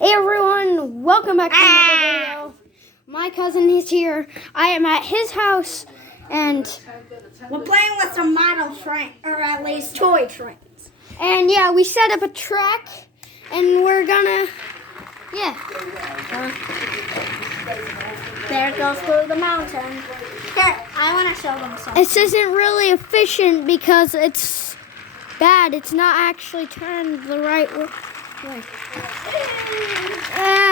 Hey everyone, welcome back to another video. My cousin is here. I am at his house and we're playing with some model train, or at least toy trains. And yeah, we set up a track and we're gonna, there it goes through the mountain. Here, I want to show them something. This isn't really efficient because it's bad. It's not actually turned the right way.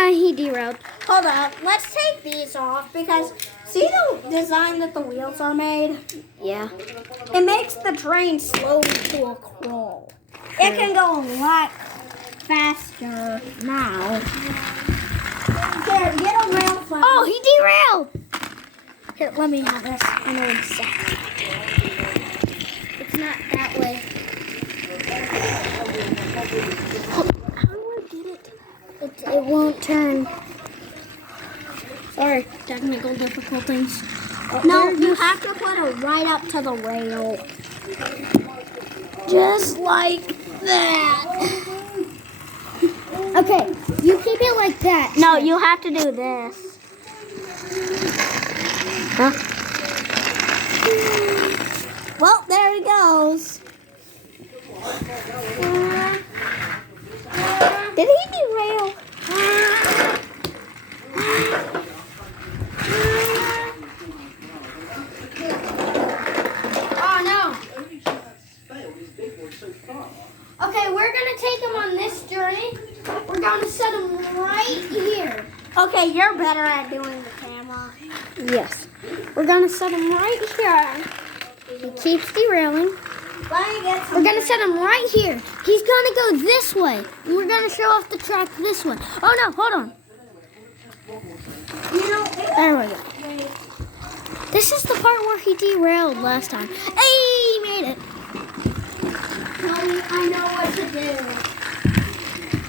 He derailed. Hold up, let's take these off because see the design that the wheels are made? Yeah. It makes the train slow to a crawl. It can go a lot faster now. Here, get a rail phone. Oh, he derailed. Here, let me have this. I know exactly. It's not that way. How do I get it? It won't turn. Sorry, technical difficulties. No, you have to put it right up to the rail. Just like that. Okay, you keep it like that. No, you have to do this. Huh? Well, there it goes. Did he derail? Oh no. Okay, we're gonna take him on this journey. We're gonna set him right here. Okay, you're better at doing the camera. Yes. We're gonna set him right here. He keeps derailing. We're gonna set him right here. He's gonna go this way. And we're gonna show off the track this way. Oh no, hold on. There we go. This is the part where he derailed last time. Hey, he made it. I know what to do.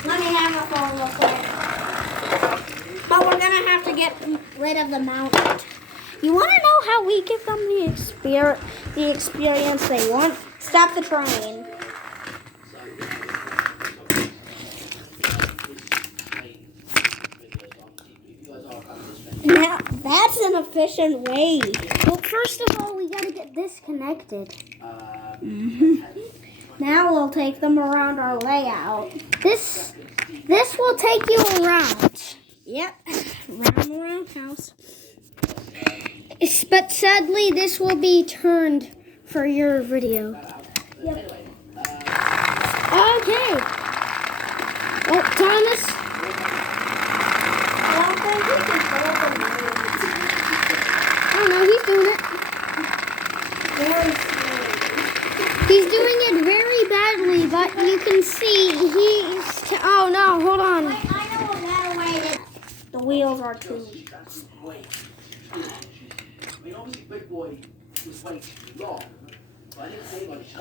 Let me have a phone real quick. But we're gonna have to get rid of the mountain. You want to know how we give them the experience they want? Stop the train. Now, that's an efficient way. Well, first of all, we gotta get this connected. Now we'll take them around our layout. This will take you around. Yep, round the roundhouse. But sadly, this will be turned for your video. Yep. Okay. Oh, Thomas. I don't think we can hold them. I don't know, he's doing it. Very He's doing it very badly, but you can see he's... Oh, no, hold on. I know a better way to... The wheels are too...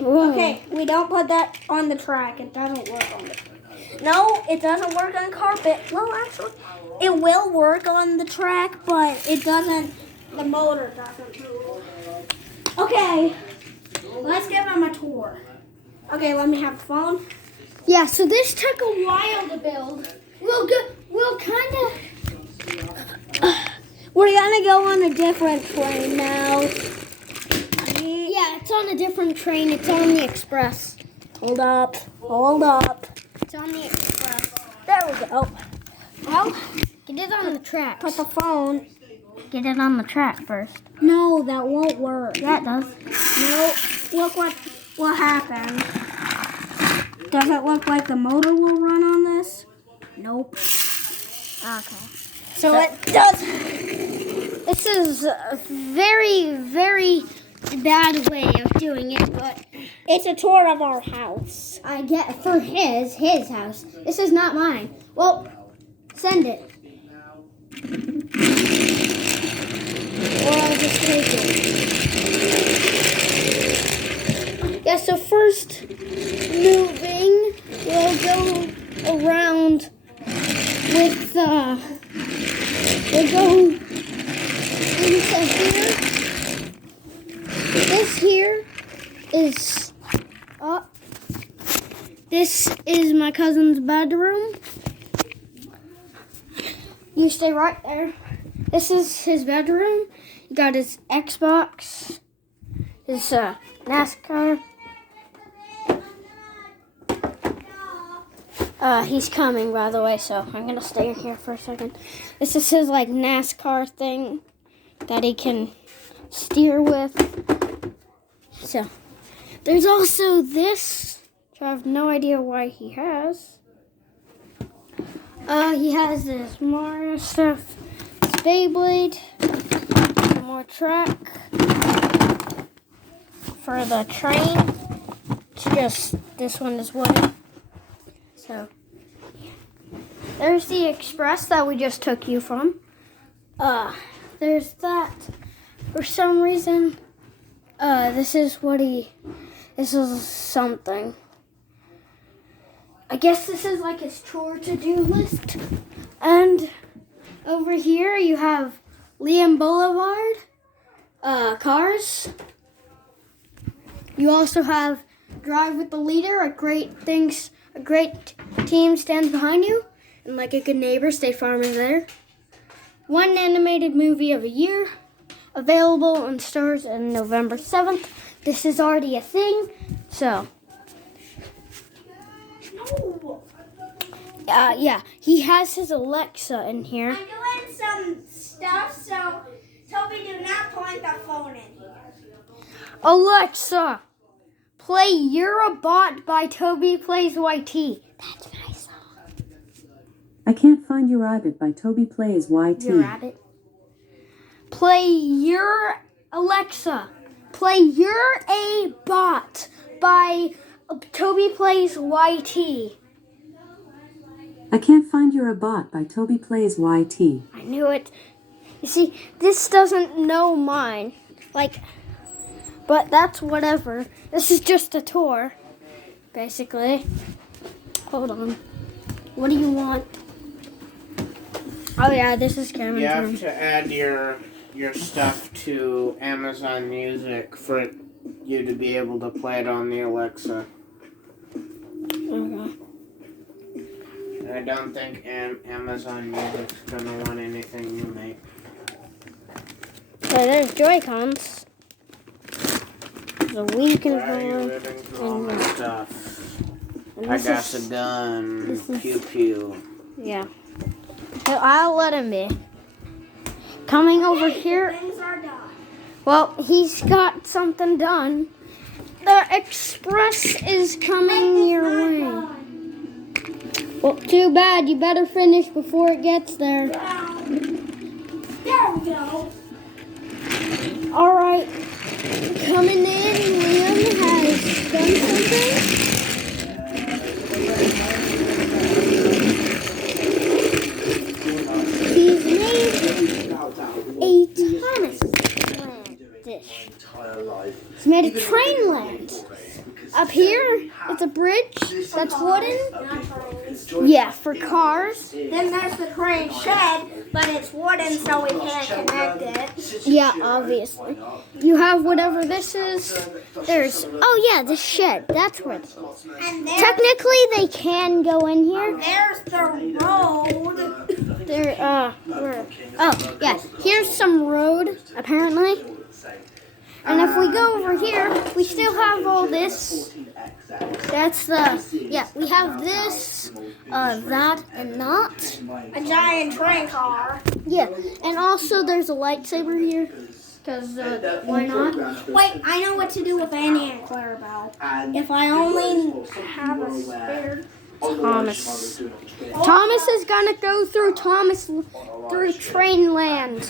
Whoa. Okay, we don't put that on the track. It doesn't work on the track. No, it doesn't work on carpet. Well, actually, it will work on the track, but it doesn't... The motor doesn't. Okay, let's give them a tour. Okay, let me have the phone. Yeah, so this took a while to build. We'll kind of... We're gonna go on a different train now. Yeah, it's on a different train. It's on the express. Hold up. Hold up. It's on the express. There we go. Well, get it on the track. Put the phone. Get it on the track first. No, that won't work. Yeah, it does. No, look what will happen. Does it look like the motor will run on this? Nope. Okay. So it does. This is a very, very bad way of doing it, but It's a tour of our house. I get for his house. This is not mine. Well, send it. Or I'll just take it. Yeah, so first moving, we'll go around with we'll go into here. This here is up. This is my cousin's bedroom. You stay right there. This is his bedroom. He got his Xbox, his NASCAR. He's coming, by the way, so I'm gonna stay here for a second. This is his like NASCAR thing that he can steer with. So there's also this, which I have no idea why he has. He has this Mario stuff, this Beyblade, some more track for the train. It's just, this one is wooden. So, yeah. There's the Express that we just took you from. There's that. For some reason, this is something. I guess this is like his chore to-do list. And over here you have Liam Boulevard, cars. You also have Drive with the Leader, a great team stands behind you. And like a good neighbor, State Farm is there. One animated movie of a year, available in stores on November 7th. This is already a thing, so. Yeah, he has his Alexa in here. I'm doing some stuff, so Toby, do not point the phone in here. Alexa, play You're a Bot by Toby Plays YT. That's my song. I Can't Find Your Rabbit by Toby Plays YT. Your rabbit. Play Alexa, play You're a Bot by Toby Plays YT. I Can't Find Your Bot by Toby Plays YT. I knew it. You see, this doesn't know mine. But that's whatever. This is just a tour, basically. Hold on. What do you want? Oh yeah, this is Cameron's You have room. to add your stuff to Amazon Music for you to be able to play it on the Alexa. Okay. I don't think Amazon Music's gonna want anything you make. So there's Joy-Cons. There's a Wii Why are you controller. living through all my stuff? And I this got is- a gun. this is- Pew pew. Yeah. So I'll let him be. Coming over here. Things are done. Well, he's got something done. The Express is coming your way. Well, too bad. You better finish before it gets there. There we go. All right. Coming in, Liam has done something. He's made a Thomas land dish. He's made a train land. Up here, it's a bridge that's wooden. Yeah, for cars. Then there's the train shed, but it's wooden, so we can't connect it. Yeah, obviously. You have whatever this is. There's, oh yeah, the shed. That's where. And there's, Technically, they can go in here. there's the road. There, where? Oh, yeah. Here's some road, apparently. And if we go over here, we still have all this. That's the, yeah, we have this, that, and that. A giant train car. Yeah, and also there's a lightsaber here. Because, why not? Wait, I know what to do with Annie and Clarabelle. If I only have a spare. Thomas. Thomas is gonna go through through train land.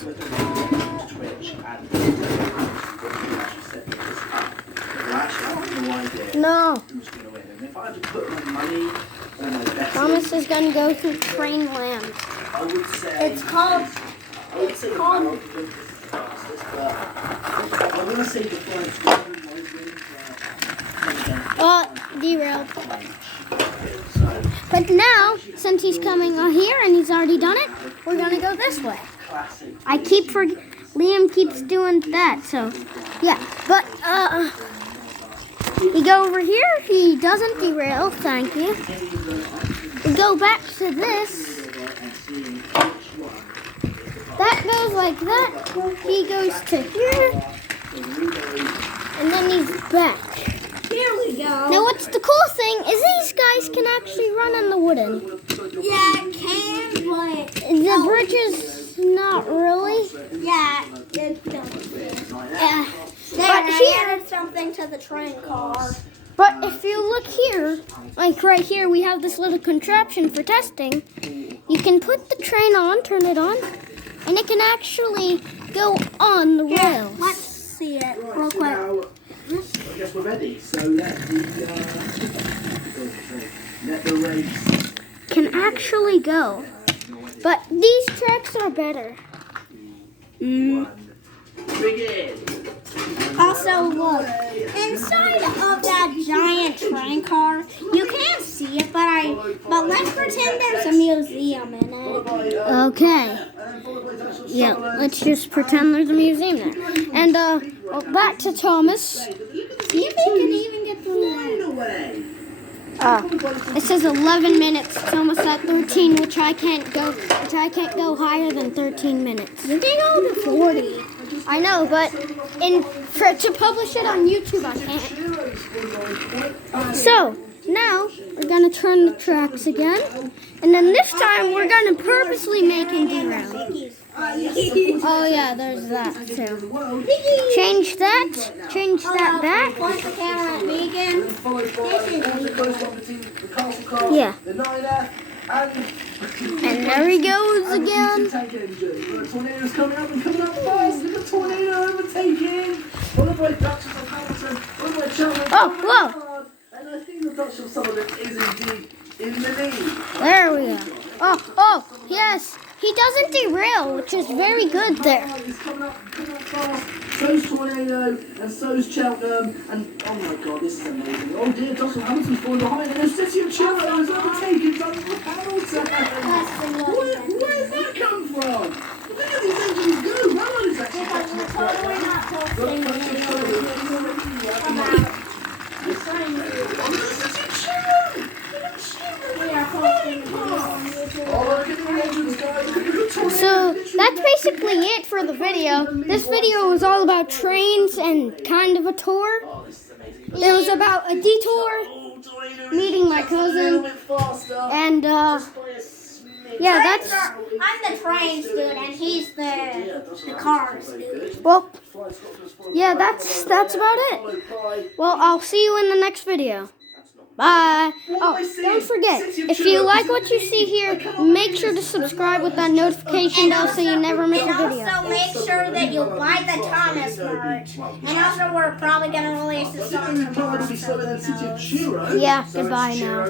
No. Thomas is gonna go through train land. It's called. Derailed. But now, since he's coming here and he's already done it, we're gonna go this way. Liam keeps doing that, so yeah. But you go over here, he doesn't derail, thank you. We go back to this. like that. He goes to here, and then he's back. Here we go. Now, what's the cool thing is these guys can actually run on the wooden. Yeah, it can, but The bridge is not really. yeah, it doesn't. Yeah. There, But I here, added something to the train car. but if you look here, like right here, we have this little contraption for testing. You can put the train on, turn it on, and it can actually go on the Here, rails. let's see it real quick. I guess we're ready. So let the race. Can actually go. But these tracks are better. Begin. Also, look, inside of that giant train car, you can't see it, but let's pretend there's a museum in it. Okay. Yeah, let's just pretend there's a museum there. And well, back to Thomas. See if he can even get through that. Away. It says 11 minutes. It's almost at 13, which I can't go higher than 13 minutes. You can go to 40. I know, but to publish it on YouTube, I can't. So now we're gonna turn the tracks again, and then this time we're gonna purposely make him derail. Oh yeah, there's that too. Change that back. Point the camera at me again. Yeah. The Niner and And there he goes again. tank engine. The tornado's coming up and coming up fast. Look at the tornado overtaking. One of my Duchess of Hamilton. One of my Cheltenham. Oh, whoa. And I think the Duchess of Sutherland is indeed in the lead. There we go. Oh, yes. He doesn't derail, which is very good there. He's coming up fast. So's Tornado and so's Cheltenham. And oh my god, this is amazing. Oh dear, Duchess of Hamilton's falling behind. And the City of Cheltenham is overtaking Duchess of Hamilton. Where's that come from? Look at these engines go. Well, it's actually We're not posting We are posting So that's basically it for the video. This video was all about trains and kind of a tour. It was about a detour, meeting my cousin, and yeah, that's I'm the train dude and he's the cars dude. well, yeah, that's about it. Well, I'll see you in the next video. Bye. Oh, don't forget, if you like what you see here, make sure to subscribe with that notification bell so you never miss And a video. also make sure that you buy the Thomas merch. And also we're probably going to release a song tomorrow. Yeah, goodbye now.